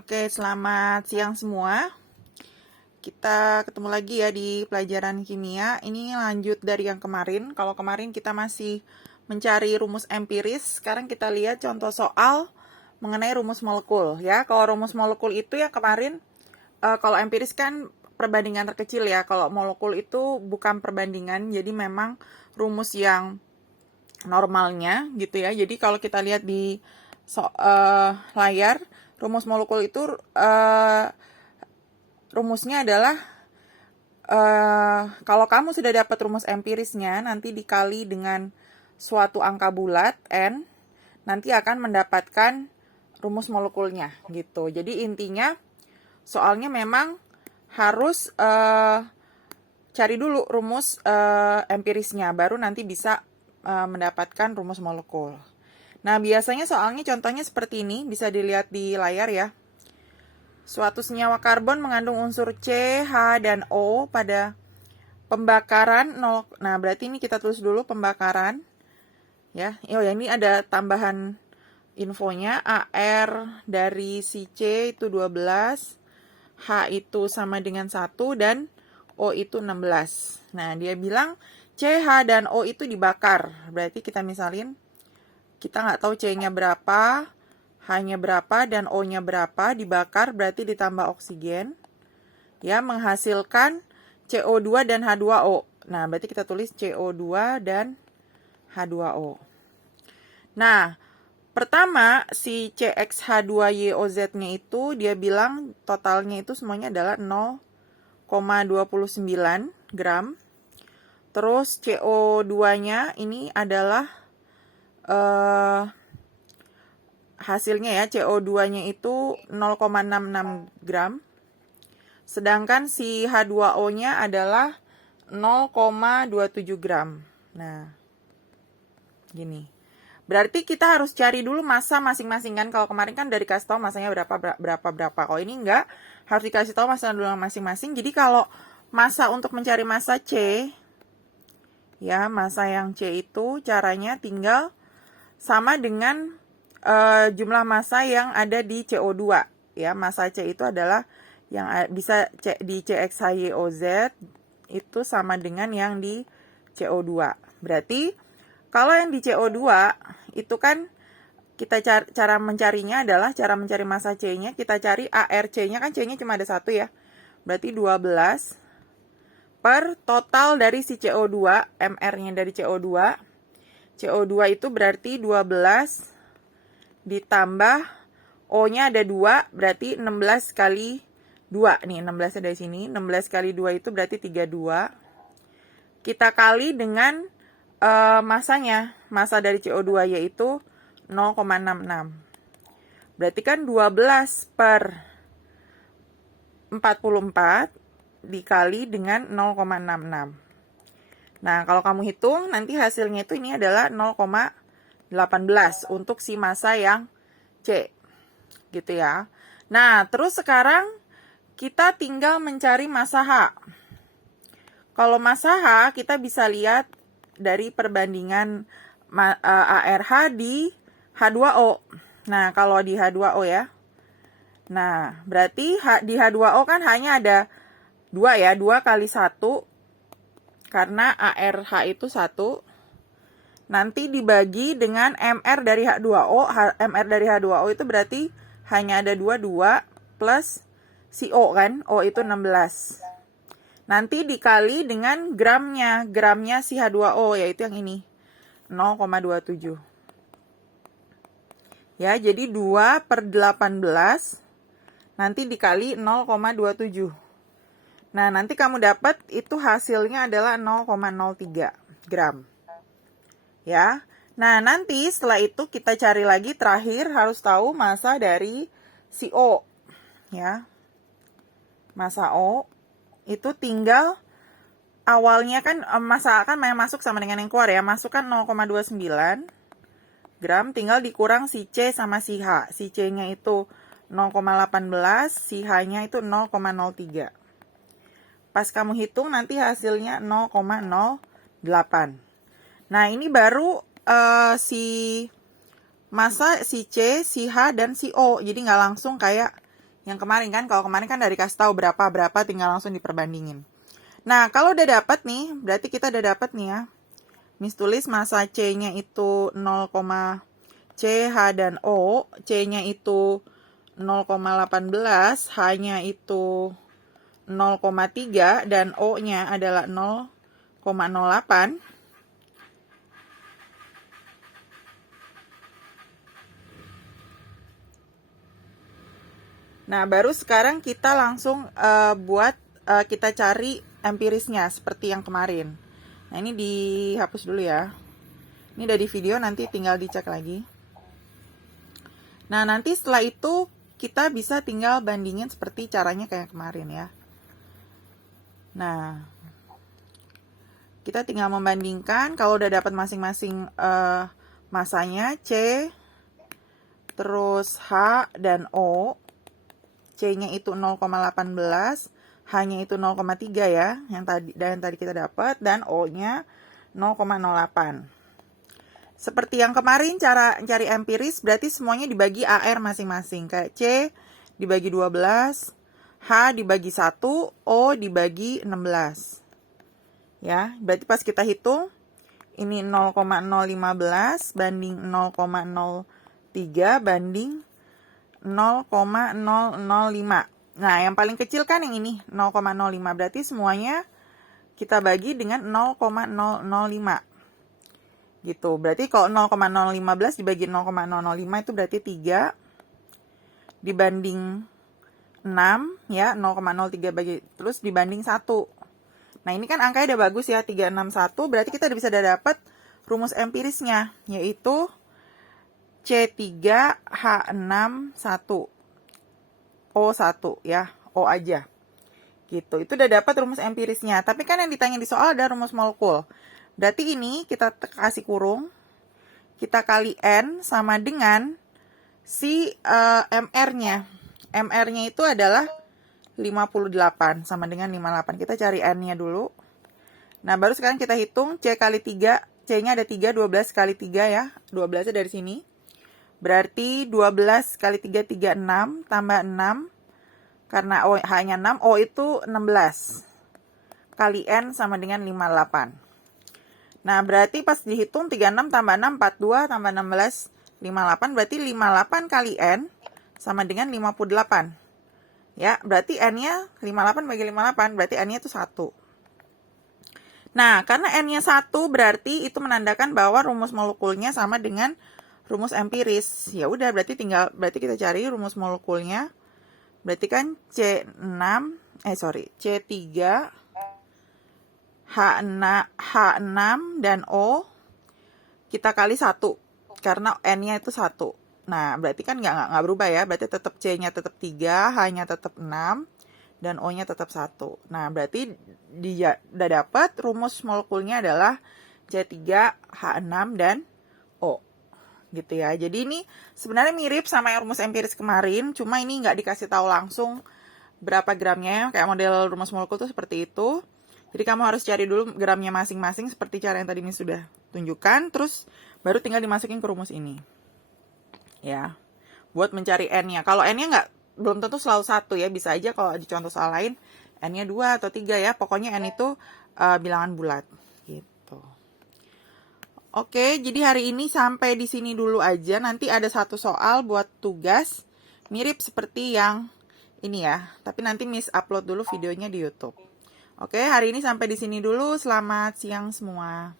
Oke, selamat siang semua. Kita ketemu lagi ya di pelajaran kimia. Ini lanjut dari yang kemarin. Kalau kemarin kita masih mencari rumus empiris, sekarang kita lihat contoh soal mengenai rumus molekul ya. Kalau rumus molekul itu ya kemarin, kalau empiris kan perbandingan terkecil ya. Kalau molekul itu bukan perbandingan, jadi memang rumus yang normalnya gitu ya. Jadi kalau kita lihat di layar, rumus molekul itu rumusnya adalah kalau kamu sudah dapat rumus empirisnya, nanti dikali dengan suatu angka bulat n, nanti akan mendapatkan rumus molekulnya gitu. Jadi intinya soalnya memang harus cari dulu rumus empirisnya, baru nanti bisa mendapatkan rumus molekul. Nah, biasanya soalnya contohnya seperti ini, bisa dilihat di layar ya. Suatu senyawa karbon mengandung unsur C, H, dan O pada pembakaran 0. Nah, berarti ini kita tulis dulu pembakaran. Ya, ini ada tambahan infonya. AR dari si C itu 12, H itu sama dengan 1, dan O itu 16. Nah, dia bilang C, H, dan O itu dibakar. Berarti kita misalin, kita nggak tahu C-nya berapa, H-nya berapa, dan O-nya berapa, dibakar berarti ditambah oksigen, ya, menghasilkan CO2 dan H2O. Nah, berarti kita tulis CO2 dan H2O. Nah, pertama, si CXH2YOZ-nya itu, dia bilang totalnya itu semuanya adalah 0,29 gram. Terus CO2-nya ini adalah hasilnya ya, CO2-nya itu 0,66 gram. Sedangkan si H2O-nya adalah 0,27 gram. Nah, gini. Berarti kita harus cari dulu massa masing-masing kan. Kalau kemarin kan dari kasih tahu massanya berapa. Kalau ini enggak, harus dikasih tahu massa dulu masing-masing. Jadi kalau massa untuk mencari massa C, ya, massa yang C itu caranya tinggal sama dengan jumlah massa yang ada di CO2. Ya, massa C itu adalah yang bisa di CXHYOZ itu sama dengan yang di CO2. Berarti kalau yang di CO2 itu kan kita cara mencarinya adalah cara mencari massa C-nya, kita cari ARC-nya, kan C-nya cuma ada 1 ya. Berarti 12 per total dari si CO2, MR-nya dari CO2. CO2 itu berarti 12 ditambah O-nya ada 2, berarti 16 kali 2. Nih, 16 ada di sini. 16 kali 2 itu berarti 32. Kita kali dengan masanya. Massa dari CO2 yaitu 0,66. Berarti kan 12 per 44 dikali dengan 0,66. Nah, kalau kamu hitung, nanti hasilnya itu ini adalah 0,18 untuk si massa yang C. Gitu ya. Nah, terus sekarang kita tinggal mencari massa H. Kalau massa H, kita bisa lihat dari perbandingan ARH di H2O. Nah, kalau di H2O ya. Nah, berarti di H2O kan hanya ada 2 ya, 2 kali 1. Karena ARH itu 1. Nanti dibagi dengan MR dari H2O. MR dari H2O itu berarti hanya ada 2 plus si O kan. O itu 16. Nanti dikali dengan gramnya. Gramnya si H2O yaitu yang ini. 0,27. Ya, jadi 2 per 18. Nanti dikali 0,27. Nah, nanti kamu dapat itu hasilnya adalah 0,03 gram. Ya. Nah, nanti setelah itu kita cari lagi, terakhir harus tahu massa dari si O. Ya. Massa O itu tinggal awalnya kan massa kan yang masuk sama dengan yang keluar ya. Masuk kan 0,29 gram, tinggal dikurang si C sama si H. Si C-nya itu 0,18, si H-nya itu 0,03. Pas kamu hitung nanti hasilnya 0,08. Nah, ini baru si massa si C, si H, dan si O. Jadi nggak langsung kayak Yang kemarin kan, kalau kemarin kan dari kasih tahu berapa tinggal langsung diperbandingin. Nah, kalau udah dapat nih, berarti kita udah dapat nih ya. Miss tulis massa C-nya itu 0, C, H, dan O. C-nya itu 0,18, H-nya itu 0,3, dan O-nya adalah 0,08. Nah, baru sekarang kita langsung kita cari empirisnya seperti yang kemarin. Nah, ini dihapus dulu ya. Ini udah di video, nanti tinggal dicek lagi. Nah, nanti setelah itu kita bisa tinggal bandingin seperti caranya kayak kemarin ya. Nah, kita tinggal membandingkan. Kalau udah dapat masing-masing masanya C, terus H dan O. C-nya itu 0,18, H-nya itu 0,3 ya, yang tadi kita dapat, dan O-nya 0,08. Seperti yang kemarin cara cari empiris, berarti semuanya dibagi AR masing-masing. Kayak C dibagi 12, H dibagi 1, O dibagi 16. Ya, berarti pas kita hitung, ini 0,015 banding 0,03 banding 0,005. Nah, yang paling kecil kan yang ini, 0,05. Berarti semuanya kita bagi dengan 0,005. Gitu. Berarti kalau 0,015 dibagi 0,005 itu berarti 3 dibanding 6 ya, 0,03 bagi terus dibanding 1. Nah, ini kan angkanya udah bagus ya, 361. Berarti kita bisa dapat rumus empirisnya, yaitu C3H61 O1 ya, O aja. Gitu. Itu udah dapat rumus empirisnya. Tapi kan yang ditanya di soal ada rumus molekul. Berarti ini kita kasih kurung, kita kali N sama dengan si MR-nya. MR-nya itu adalah 58 sama dengan 58. Kita cari N-nya dulu. Nah, baru sekarang kita hitung C kali 3. C-nya ada 3, 12 kali 3 ya. 12-nya dari sini. Berarti 12 kali 3, 36, tambah 6. Karena O hanya 6, O itu 16. Kali N sama dengan 58. Nah, berarti pas dihitung 36 tambah 6, 42, tambah 16, 58. Berarti 58 kali N sama dengan 58. Ya, berarti N-nya 58 bagi 58, berarti N-nya itu 1. Nah, karena N-nya 1 berarti itu menandakan bahwa rumus molekulnya sama dengan rumus empiris. Ya udah, berarti kita cari rumus molekulnya. Berarti kan C3 H6 dan O kita kali 1 karena N-nya itu 1. Nah, berarti kan nggak berubah ya. Berarti tetap C-nya tetap 3, H-nya tetap 6, dan O-nya tetap 1. Nah, berarti dia udah dapat rumus molekulnya adalah C3H6 dan O. Gitu ya. Jadi ini sebenarnya mirip sama yang rumus empiris kemarin, cuma ini nggak dikasih tahu langsung berapa gramnya. Kayak model rumus molekul tuh seperti itu. Jadi kamu harus cari dulu gramnya masing-masing seperti cara yang tadi ini sudah tunjukkan, terus baru tinggal dimasukin ke rumus ini. Ya. Buat mencari N-nya. Kalau N-nya belum tentu selalu 1 ya, bisa aja kalau di contoh soal lain N-nya 2 atau 3 ya. Pokoknya N itu bilangan bulat. Oke, jadi hari ini sampai di sini dulu aja. Nanti ada satu soal buat tugas mirip seperti yang ini ya. Tapi nanti Miss upload dulu videonya di YouTube. Oke, hari ini sampai di sini dulu. Selamat siang semua.